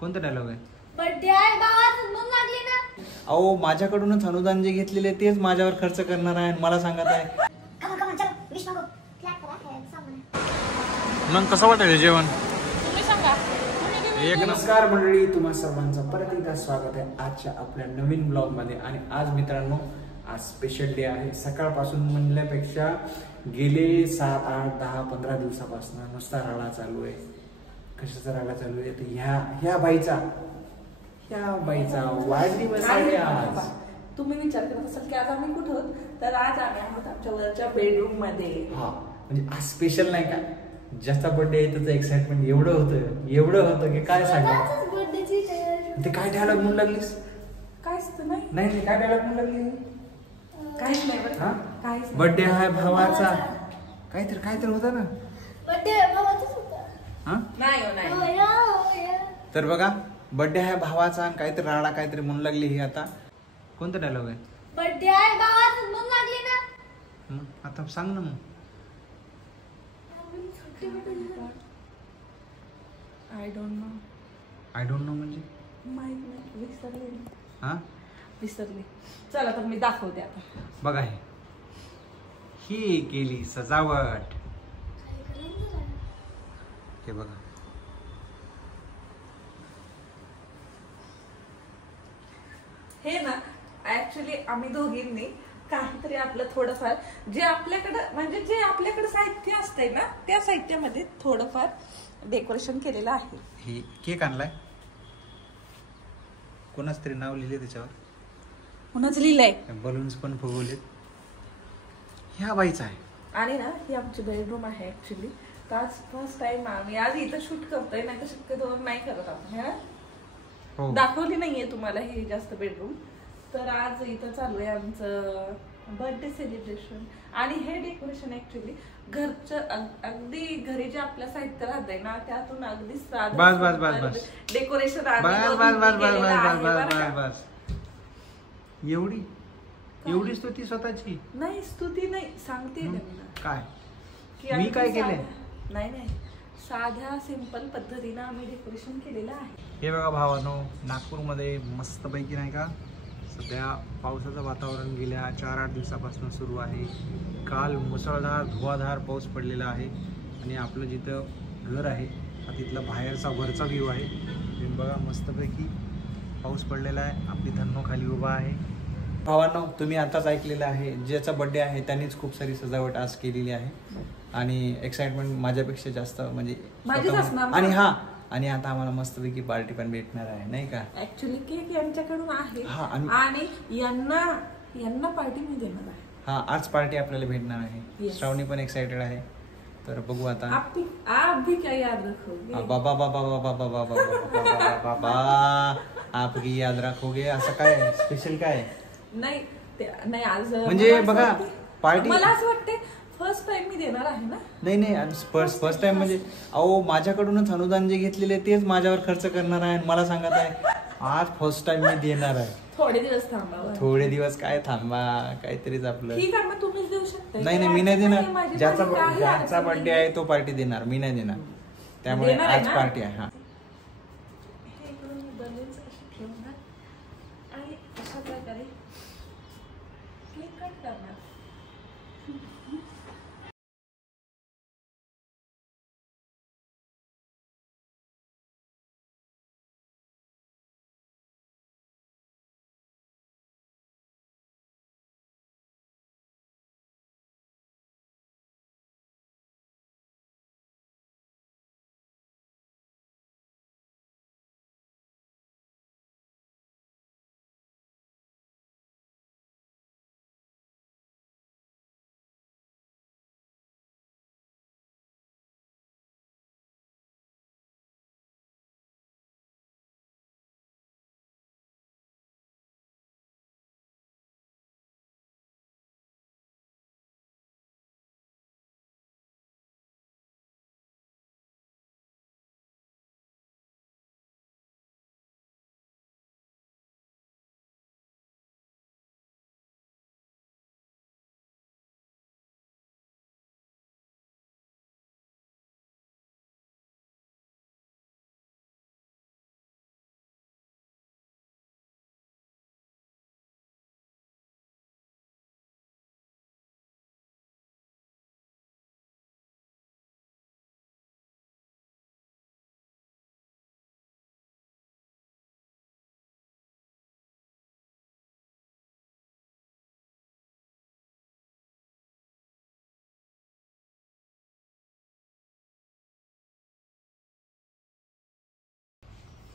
कोणता डायलॉग आहे? बर्थडे आहे भावाचं म्हणून लागली ना. अहो माझ्याकडूनच अनुदान जे घेतलेले तेच माझ्यावर खर्च करणार आहे आणि मला सांगत आहे. मग कसं वाटेल जेवण? नमस्कार मंडळी, तुम्हा सर्वांचं परत एकदा स्वागत आहे आजच्या आपल्या नवीन ब्लॉग मध्ये. आणि आज मित्रांनो, आज स्पेशल डे आहे. सकाळपासून म्हणल्यापेक्षा गेले 7, 8, 10, 15 दिवसापासून नुसता राडा चालू आहे. कशाचा राडा चालू आहे? तर ह्या बाईचा वाढदिवस आहे आज. तुम्ही विचार करत असाल की आज आम्ही कुठं आहोत, तर आज आम्ही आहोत आमच्या वरच्या बेडरूम मध्ये. हा म्हणजे आज स्पेशल नाही का, ज्याचा बर्थडे आहे त्याचं एक्साइटमेंट एवढं होतं की काय सांगा. ते काय डायलॉग म्हणून लागलीस? काहीच तर नाही. नाही काय डायलॉग म्हणून लागली? काहीच नाही बरं. काहीच बर्थडे आहे भावाचा, काहीतरी होता ना. बर्थडे भावाचाच होता. हा नाही. तर बघा, बर्थडे आहे भावाचा आणि काहीतरी राडा काहीतरी म्हणून लागली. ही आता कोणता डायलॉग आहे? बर्थडे आहे भावाचं म्हणून लागली ना. आता सांग ना मग. आय डोंट नो म्हणजे माहित नाही, विसरले. हा चला तर मी दाखवते आता. बघा, ही केली सजावट. हे बघा, हे ना ऍक्च्युली आम्ही दोघींनी काहीतरी आपलं थोडंफार जे आपल्याकडे साहित्य असतंय ना, त्या साहित्यामध्ये थोडंफार डेकोरेशन केलेलं आहे. हे केक आणलाय, कोणाच तरी नाव लिहिले त्याच्यावर, कोणाच लिहिलंय, बलून्स पण फुगवलेत. ह्या बाईचा आहे. आणि ना ही आमची बेडरूम आहे ऍक्च्युली. फर्स्ट टाइम आम्ही आज इथं शूट करतोय, नाही तर शक्यतो नाही करत आपण. दाखवली नाहीये तुम्हाला ही जास्त बेडरूम. तर आज इथं चालू आहे आमचं बर्थडे सेलिब्रेशन. आणि हे डेकोरेशन ऍक्च्युली घरचं अगदी घरी जे आपलं साहित्य राहतंय ना, त्यातून अगदी साधं डेकोरेशन. एवढी स्तुती स्वतःची नाही, स्तुती नाही, सांगते काय मी काय केलंय. नाही, साध्या सिंपल पद्धतीने आम्ही डेकोरेशन केलेलं आहे. हे बघा भावानो, नागपूरमध्ये मस्तपैकी नाही का, सध्या पावसाचं वातावरण गेल्या 4-8 दिवसापासून सुरू आहे. काल मुसळधार धुवाधार पाऊस पडलेला आहे. आणि आपलं जिथं घर आहे तिथला बाहेरचा वरचा व्ह्यू आहे. तुम्ही बघा, मस्तपैकी पाऊस पडलेला आहे. आपली धन्नो खाली उभा आहे. भावांनो, तुम्ही आताच ऐकलेलं आहे, ज्याचा बर्थडे आहे त्यांनीच खूप सारी सजावट आज केलेली आहे. आणि एक्साइटमेंट माझ्यापेक्षा जास्त म्हणजे. आणि आता आम्हाला मस्तपैकी पार्टी पण भेटणार आहे, नाही का. ऍक्च्युली केक यांच्याकडून आहे आणि यांना पार्टी मी देणार आहे. हा, आज पार्टी आपल्याला भेटणार आहे. श्रावणी पण एक्साइटेड आहे. तर बघू आता. आप भी क्या याद रखोगे? बाबा आप की याद रखोगे. असं काय स्पेशल काय? नाही आज म्हणजे बघा, पार्टी मला असं वाटते फर्स्ट टाइम मी देणार आहे ना. नाही फर्स्ट टाइम म्हणजे अहो माझ्याकडूनच अनुदान जे घेतलेले तेच माझ्यावर खर्च करणार आहे आणि मला सांगत आहे आज फर्स्ट टाइम मी देणार आहे. थोडे दिवस थांबा. थोडे दिवस काय थांबा, काहीतरीच आपलं. ठीक आहे, मग तुम्हीच देऊ शकता. नाही मी नाही देणार. ज्याचा बर्थडे आहे तो पार्टी देणार, मी नाही देणार. त्यामुळे आज पार्टी आहे. हा, आणि अशा प्रकारे केक कट करणार.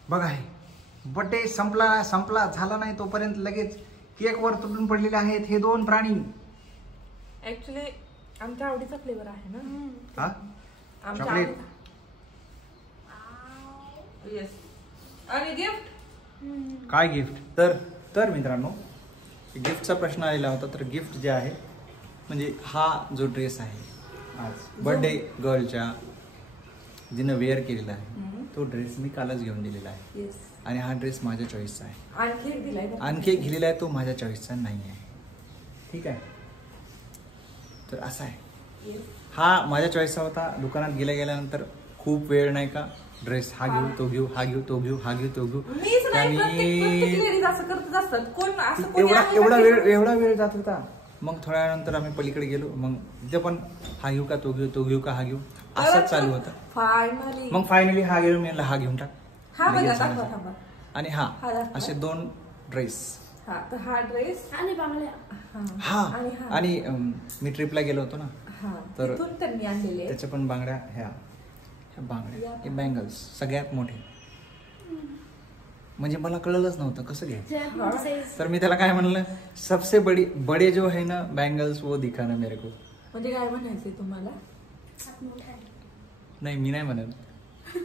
बघा हे बर्थडे संपला झाला नाही तोपर्यंत लगेच केक वर तुटून पडलेले आहेत हे 2 प्राणी. ऍक्च्युली आमच्या आवडीचा फ्लेवर आहे ना हा आमच्या चॉकलेट. येस. आणि गिफ्ट काय गिफ्ट तर मित्रांनो गिफ्टचा प्रश्न आलेला होता. तर गिफ्ट जे आहे म्हणजे हा जो ड्रेस आहे आज बर्थडे गर्लच्या जिनं वेअर केलेला आहे तो ड्रेस मी कालच घेऊन दिलेला आहे. येस. आणि हा ड्रेस माझ्या चॉईसचा आहे. आणखी एक दिलाय का? आणखी एक घेतलेला आहे तो माझ्या चॉईसचा नाही आहे. ठीक आहे. तर असा आहे येस. हा माझ्या चॉईसचा होता. दुकानात गेल्यानंतर खूप वेळ नाही का ड्रेस हा घेऊ तो घेऊ हा घेऊ तो घेऊ हा घेऊ तो घेऊ मीच नाही, प्रत्येक लेडीज असं करतच असतात. कोण असं कोणी आहे का एवढा वेळ जात होता. मग थोड्या वेळानंतर आम्ही पलीकडे गेलो. मग तिथे पण हा घेऊ का तो घेऊ का हा घेऊ असंच चालू होतं. फायनली मग फायनली हा घेऊन मी हा घेऊन टाक. हा बघा लगेच दाखवा आणायचा. थांबा. आणि हा हा दाखवा. असे 2 ड्रेस. हा तर हा ड्रेस आणि बांगड्या. हा आणि हा. आणि मी ट्रिपला गेलो होतो ना हा तर तिथून त्यांनी आणलेले त्याच्या पण बांगड्या ह्या बांगड्या हे बँगल्स सगळ्यात मोठे. म्हणजे मला कळलंच नव्हतं कसं घ्यायचं. तर मी त्याला काय म्हणलं सबसे बडे जो है ना बैंगल्स वो दिखाना मेरे को. म्हणजे काय म्हणायचंय तुम्हाला? नाही मी नाही म्हणत.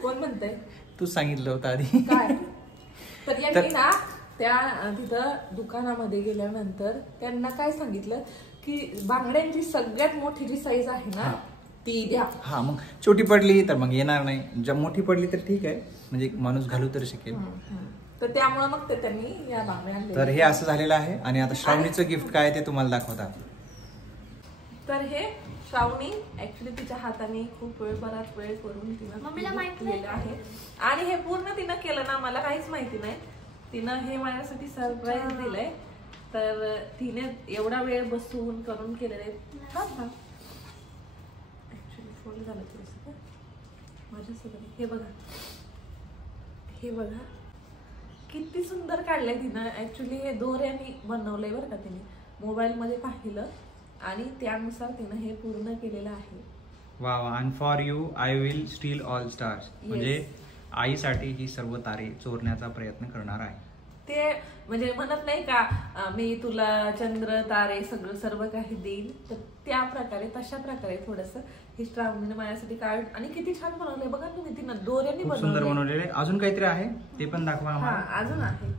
कोण म्हणतंय? तू सांगितलं होतं आधी. काय तर यांनी ना त्या तिथं दुकानामध्ये गेल्यानंतर त्यांना काय सांगितलं की बांगड्यांची सगळ्यात मोठी जी साईज आहे ना ती द्या. हा मग छोटी पडली तर मग येणार नाही. जर मोठी पडली तर ठीक आहे म्हणजे माणूस घालू तर शकेल. तर त्यामुळे मग ते त्यांनी या बांगड्या आणल्या. तर हे असं झालेलं आहे. आणि आता श्रावणीचं गिफ्ट काय ते तुम्हाला दाखवतात. तर हे श्रावणी ऍक्च्युली तिच्या हाताने खूप बराच वेळ करून मम्मीला तिनं माहिती केलेलं आहे. आणि हे पूर्ण तिनं केलं ना मला काहीच माहिती नाही. तिनं हे माझ्यासाठी सरप्राईज दिलंय. तर तिने एवढा वेळ बसून करून केलेलं आहे. ऍक्च्युली फोल्ड झालं थोडंसं माझ्यासोबत. हे बघा किती सुंदर काढलंय तिनं. ऍक्च्युली हे दोऱ्याने बनवलंय बरं का तिने. मोबाईल मध्ये पाहिलं आणि त्यानुसार तिनं हे पूर्ण केलेलं आहे. वा वा. And for you I will still all stars. म्हणजे आईसाठी ही सर्व तारे चोरण्याचा प्रयत्न करणार आहे. ते म्हणजे म्हणत नाही का मी तुला चंद्र तारे सगळं सर्व काही देईल. तर त्या प्रकारे तशा प्रकारे थोडस हे श्रावणीने माझ्यासाठी काढ. आणि किती छान बनवलंय बघा तुम्ही. तिनं दोऱ्याने खूप सुंदर बनवलंय. बनवलेले. अजून काहीतरी आहे ते पण दाखवा हा आम्हाला. अजून आहे.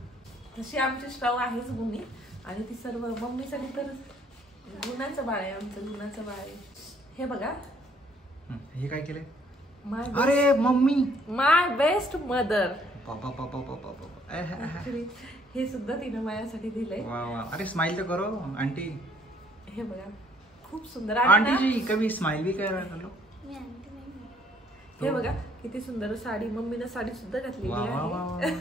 तशी आमची श्राव आहेच गुणी. आणि ती सर्व मम्मीसाठी तर गुणाचं बाळ आहे. आमचं गुणाचं बाळ आहे. हे बघा हे काय केलंय. माय अरे मम्मी माय बेस्ट मदर. पापा पापा पापा पापा. हे सुद्धा तिनं माझ्यासाठी दिलंय. वा वा. अरे स्माइल तो करो आंटी. हे बघा खूप सुंदर. आंटी जी कभी स्माइल भी कर लो. मी आणते नाही. हे बघा किती सुंदर साडी. मम्मीनं साडी सुद्धा घातलेली वा वा वा आहे.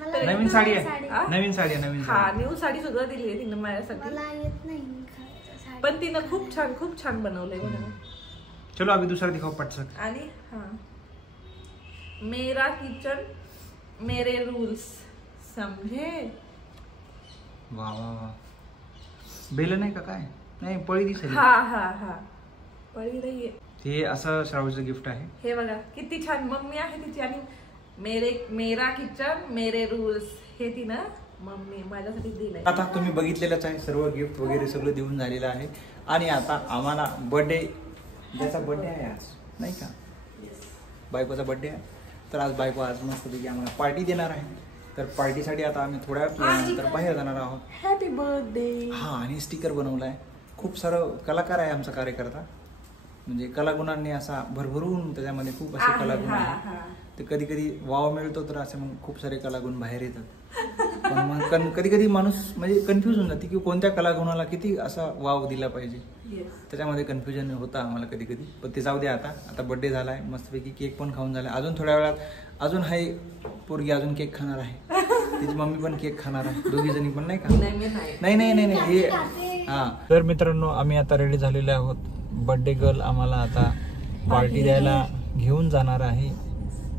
मला नवीन साडी आहे. हा? नवीन साडी आहे. नवीन हा साडी. न्यू साडी सुद्धा दिली आहे तिनं माझ्यासाठी. मला येत नाही घालायचं साडी. पण तिनं खूप छान बनवलंय बघा. चलो अभी दूसरा दिखाओ पटसक. आणि हा मेरा किचन मेरे रूल्स समझे. वा वा वा. बेल नाही का काय. नाही पळी दिसेल. हा पळी नाहीये. हे असं श्रावणीचं गिफ्ट आहे. हे बघा किती छान मम्मी आहे तिची. आणि मेरा किचन मेरे रूल्स हे तिनं मम्मी माझ्यासाठी दिलंय. आता तुम्ही बघितलेलंच आहे सर्व गिफ्ट वगैरे सगळं देऊन झालेलं आहे. आणि आता आम्हाला बर्थडे ज्याचा बर्थडे आहे आज नाही का बायकोचा बर्थडे आहे. तर आज बायको आज मस्तपैकी आम्हाला पार्टी देणार आहे. तर पार्टीसाठी आता आम्ही थोड्या वेळानंतर बाहेर जाणार आहोत. Happy birthday. हा आणि स्टिकर बनवलाय. खूप सारं कलाकार आहे आमचा कार्यकर्ता. म्हणजे कलागुणांनी असा भरभरून त्याच्यामध्ये खूप असे कलागुण आहेत. ते कधी कधी वाव मिळतो तर असे मग खूप सारे कलागुण बाहेर येतात. पण मग कधी कधी माणूस म्हणजे कन्फ्युज होऊन जाते की कोणत्या कलागुणाला किती असा वाव दिला पाहिजे. त्याच्यामध्ये कन्फ्युजन होतं आम्हाला कधी कधी. पण ते जाऊ द्या. आता बर्थडे झालाय मस्तपैकी केक पण खाऊन झालाय. अजून थोड्या वेळात अजून हाय पोरगी अजून केक खाणार आहे. तिची मम्मी पण केक खाणार आहे. दोघी जणी पण नाही का. नाही हे हा. तर मित्रांनो आम्ही आता रेडी झालेले आहोत. बर्थडे गर्ल आम्हाला आता पार्टी द्यायला घेऊन जाणार आहे.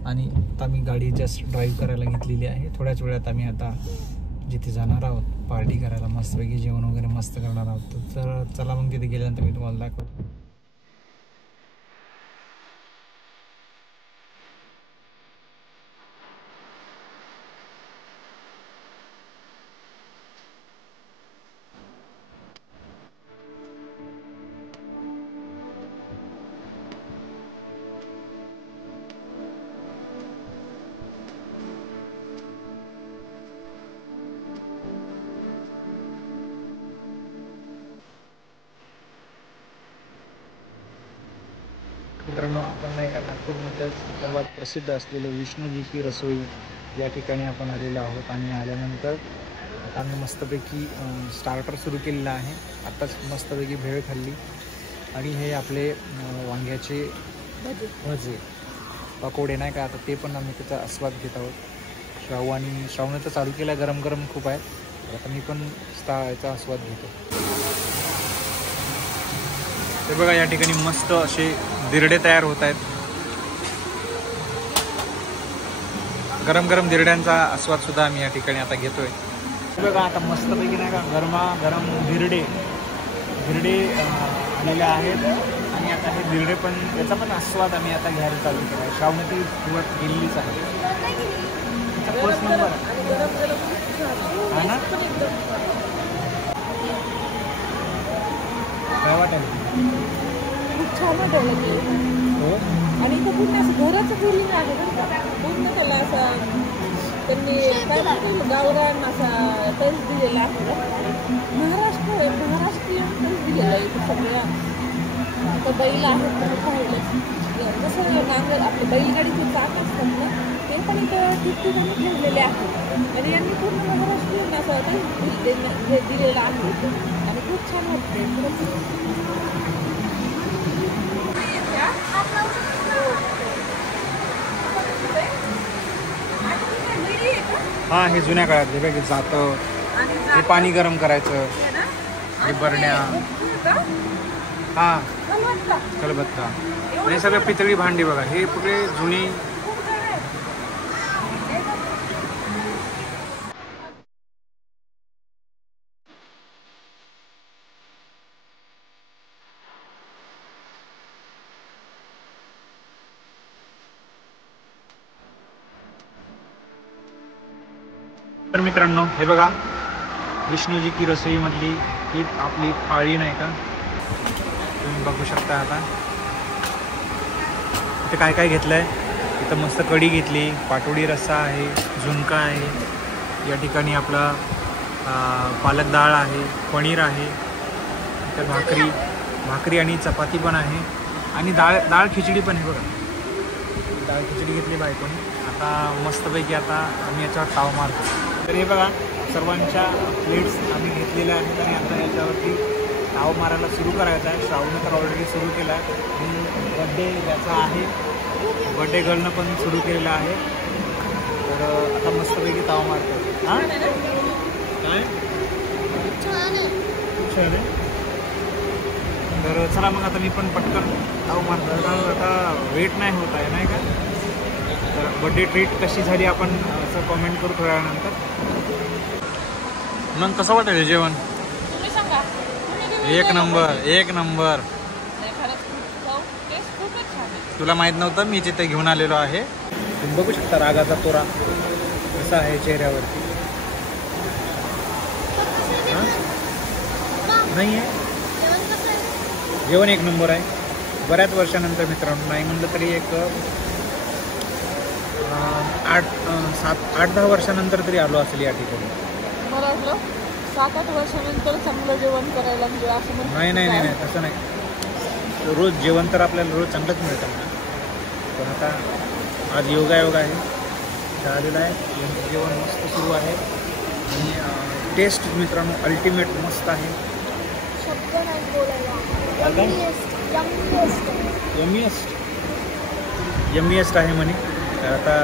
आणि आता मी गाडी जस्ट ड्राईव्ह करायला घेतलेली आहे. थोड्याच वेळात आम्ही आता जिथे जाणार आहोत पार्टी करायला मस्तपैकी जेवण वगैरे मस्त करणार आहोत. तर चला मग तिथे गेल्यानंतर मी तुम्हाला दाखवतो. मित्रांनो, आपण नाही का नागपूरमध्ये सर्वात प्रसिद्ध असलेलं विष्णूजी की रसोई या ठिकाणी आपण आलेलो आहोत. आणि आल्यानंतर आता आम्ही मस्तपैकी स्टार्टर सुरू केलेलं आहे. आत्ताच मस्तपैकी भेळ खाल्ली आणि हे आपले वांग्याचे भजे पकोडे नाही का, आता ते पण आम्ही त्याचा आस्वाद घेत आहोत. श्रावण तर चालू केला, गरम गरम खूप आहे. आता मी पण याचा आस्वाद घेतो. ते बघा या ठिकाणी मस्त असे दिरडे तयार होत आहेत. गरम गरम दिरड्यांचा आस्वाद सुद्धा आम्ही या ठिकाणी आता घेतोय. हे बघा आता मस्तपैकी नाही का गरम दिरडे आलेले आहेत. आणि आता हे दिरडे पण याचा पण आस्वाद आम्ही आता घ्यायला चालू केला आहे. श्रावणाची सुरुवात केलेलीच आहे. फर्स्ट नंबर हा ना, काय वाटेल? खूप छान वाटायला हो. आणि इथं पूर्ण असं घराचं फिलिंग आहे बरं का. पूर्ण त्याला असं त्यांनी काय म्हणतात गावरान असा टच दिलेला आहे. महाराष्ट्रीयन टच दिलेला आहे इथं सगळ्या. आता बैल आहेत तर पाहिलं कसं नांगर आपले बैलगाडीचे चाक असतात ना, ते पण इथं ठिकठिकाणी ठेवलेले आहेत. आणि यांनी पूर्ण महाराष्ट्रीयन असं टच दिलेलं आहे आणि खूप छान वाटते. हा, हे जुन्या काळात हे बघ जातं, हे पाणी गरम करायचं, हे बरण्या, हा खलबत्ता, हे सगळं पितळी भांडी बघा. हे कुठे जुनी तर मित्रांनो, हे बघा विष्णूजी की रसोईमधली ही आपली थाळी नाही का, तुम्ही बघू शकता. आता इथं काय काय घेतलं आहे. इथं मस्त कढी घेतली, पाटोडी रस्सा आहे, झुणका आहे, या ठिकाणी आपला पालक डाळ आहे, पनीर आहे, इथं भाकरी आणि चपाती पण आहे, आणि डाळ खिचडी पण आहे बघा. डाळ खिचडी घेतली बायकोनी. आता मस्तपैकी आता आम्ही याच्यावर ताव मारतो. तर हे बघा सर्वांच्या प्लेट्स आम्ही घेतलेल्या आहेत आणि आता याच्यावरती ताव मारायला सुरू करायचा आहे. श्रावण तर ऑलरेडी सुरू केला आहे. बड्डे याचा आहे, बड्डे गर्लनं पण सुरू केलेला आहे. तर आता मस्तपैकी ताव मारतो. हां काय छान आहे. तर चला मग आता मी पण पटकन ताव मारतो. आता वेट नाही होत आहे नाही का. तर बड्डे ट्रीट कशी झाली आपण असं कॉमेंट करू थोड्या वेळानंतर. मग कसं वाटेल जेवण? एक नंबर. तुला माहित नव्हतं मी तिथे घेऊन आलेलो आहे. तुम्ही बघू शकता रागाचा तोरा कसा आहे चेहऱ्यावरती. नाही आहे जेवण एक नंबर आहे. बऱ्याच वर्षानंतर मित्रांनो, नाही म्हणलं तरी एक 8-10 वर्षानंतर तरी आलो असेल या ठिकाणी. मला वाटलं 7-8 वर्षानंतर चांगलं जेवण करायला म्हणजे असं म्हणून. नाही तसं नाही. रोज जेवण तर आपल्याला रोज चांगलंच मिळतं ना. पण आता आज योगायोग आहे, आलेला आहे. जेवण मस्त सुरू आहे आणि टेस्ट मित्रांनो अल्टिमेट मस्त आहे. यम्मीएस्ट आहे म्हणे. तर आता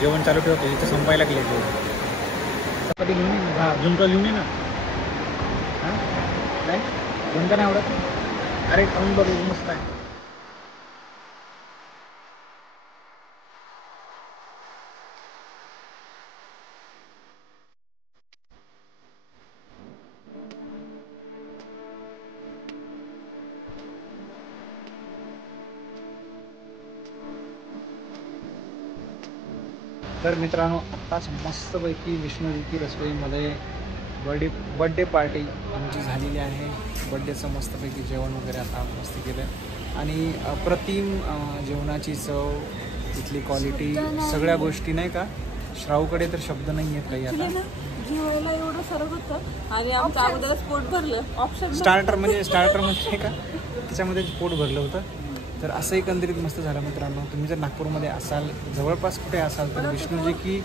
जेवण चालू ठेवतो. इथं संपायला लागले जेवण. चपाती घेऊन ये ना, झुणका घेऊन ये ना. हां काय झुणका नाही आवडत? अरे खाऊन बघ, मस्त आहे. तर मित्रांनो, आत्ताच मस्तपैकी विष्णूजी की रसोईमध्ये बड्डे पार्टी आमची झालेली आहे. बड्डेचं मस्तपैकी जेवण वगैरे आता मस्त केलं आणि अप्रतिम जेवणाची चव, इथली क्वालिटी, सगळ्या गोष्टी नाही का. श्रावकडे तर शब्द नाही आहेत काही. आता जेवायला एवढं सरळ होतं आणि आमचं अगोदरच पोट भरलं. ऑप्शन स्टार्टर म्हणजे का त्याच्यामध्ये पोट भरलं होतं. तर असं एकंदरीत मस्त झालं मित्रांनो. तुम्ही जर नागपूरमध्ये असाल, जवळपास कुठे असाल, तर विष्णूजी की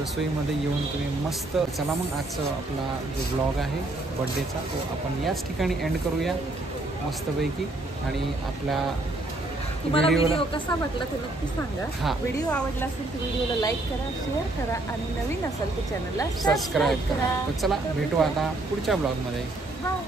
रसोईमध्ये येऊन तुम्ही मस्त. चला मग आजचा आपला जो ब्लॉग आहे बड्डेचा तो आपण याच ठिकाणी एंड करूया मस्तपैकी. आणि आपल्या तुम्हाला व्हिडिओला व्हिडिओ कसा वाटला ते नक्की सांगा. हां, व्हिडिओ आवडला असेल तर व्हिडिओला लाईक करा, शेअर करा आणि नवीन असाल तर चॅनलला सबस्क्राईब करा. तर चला भेटू आता पुढच्या ब्लॉगमध्ये. बाय.